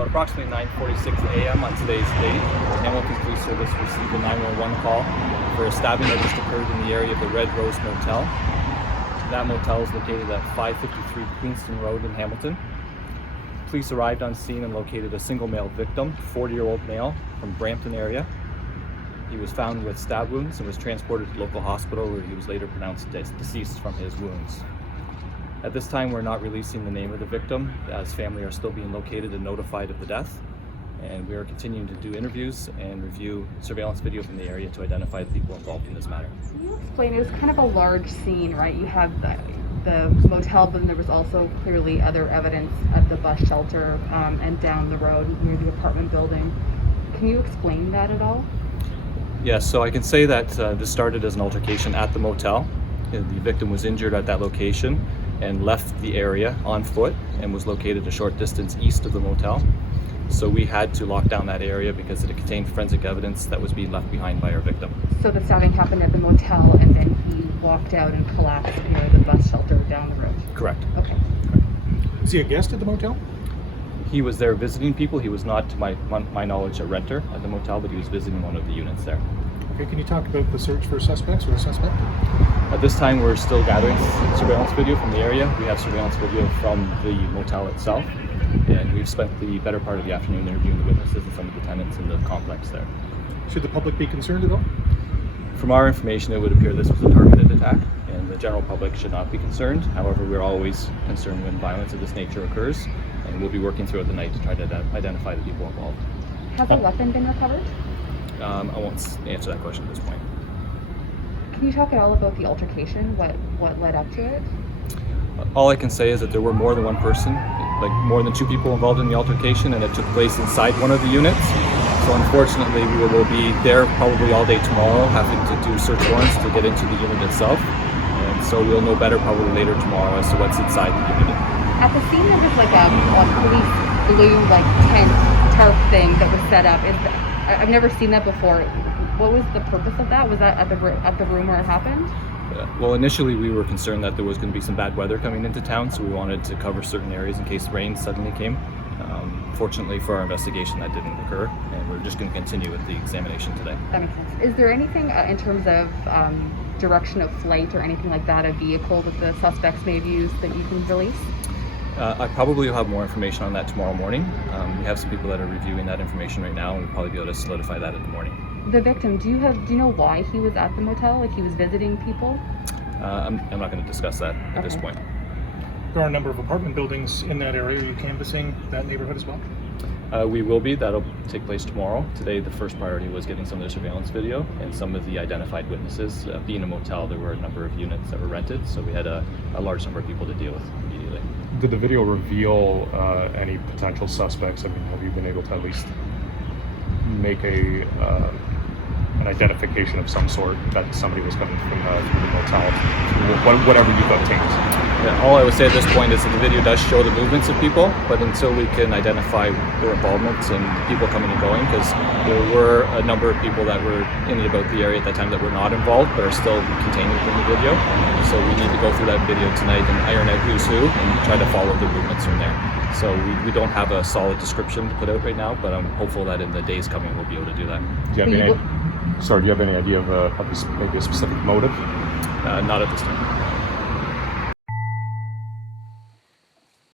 At approximately 9:46 a.m. on today's date, Hamilton Police Service received a 911 call for a stabbing that just occurred in the area of the Red Rose Motel. That motel is located at 553 Queenston Road in Hamilton. Police arrived on scene and located a single male victim, 40-year-old male from Brampton area. He was found with stab wounds and was transported to local hospital where he was later pronounced deceased from his wounds. At this time, we're not releasing the name of the victim, as family are still being located and notified of the death. And we are continuing to do interviews and review surveillance video from the area to identify the people involved in this matter. Can you explain? It was kind of a large scene, right? You have the motel, but then there was also clearly other evidence at the bus shelter and down the road near the apartment building. Can you explain that at all? Yes, so I can say that this started as an altercation at the motel. The victim was injured at that location and left the area on foot and was located a short distance east of the motel. So we had to lock down that area because it contained forensic evidence that was being left behind by our victim. So the stabbing happened at the motel and then he walked out and collapsed near the bus shelter down the road? Correct. Okay. Is he a guest at the motel? He was there visiting people. He was not, to my knowledge, a renter at the motel, but he was visiting one of the units there. Okay, can you talk about the search for suspects or a suspect? At this time, we're still gathering surveillance video from the area. We have surveillance video from the motel itself, and we've spent the better part of the afternoon interviewing the witnesses and some of the tenants in the complex there. Should the public be concerned at all? From our information, it would appear this was a targeted attack, and the general public should not be concerned. However, we're always concerned when violence of this nature occurs, and we'll be working throughout the night to try to identify the people involved. Has a weapon been recovered? I won't answer that question at this point. Can you talk at all about the altercation? What led up to it? All I can say is that there were more than one person, like more than two people involved in the altercation, and it took place inside one of the units. So unfortunately, we will be there probably all day tomorrow, having to do search warrants to get into the unit itself. And so we'll know better probably later tomorrow as to what's inside the unit. At the scene, there was like a police blue tent tarp thing that was set up. I've never seen that before. What was the purpose of that? Was that at the room where it happened? Well, initially we were concerned that there was going to be some bad weather coming into town, so we wanted to cover certain areas in case rain suddenly came. Fortunately for our investigation, that didn't occur, and we're just going to continue with the examination today. That makes sense. Is there anything in terms of direction of flight or anything like that, a vehicle that the suspects may have used that you can release? I probably will have more information on that tomorrow morning. We have some people that are reviewing that information right now, and we'll probably be able to solidify that in the morning. The victim, do you know why he was at the motel? Like he was visiting people? I'm not going to discuss that at this point. There are a number of apartment buildings in that area. Are you canvassing that neighborhood as well? We will be. That'll take place tomorrow. Today, the first priority was getting some of the surveillance video and some of the identified witnesses. Being a motel, there were a number of units that were rented, so we had a large number of people to deal with immediately. Did the video reveal any potential suspects? I mean, have you been able to at least make an identification of some sort that somebody was coming from the motel? Whatever you've obtained. Yeah, all I would say at this point is that the video does show the movements of people, but until we can identify their involvement and people coming and going, because there were a number of people that were in and about the area at that time that were not involved but are still contained within the video. So we need to go through that video tonight and iron out who's who and try to follow the movements from there. So we don't have a solid description to put out right now, but I'm hopeful that in the days coming we'll be able to do that. Do you have any idea of maybe a specific motive? Not at this time.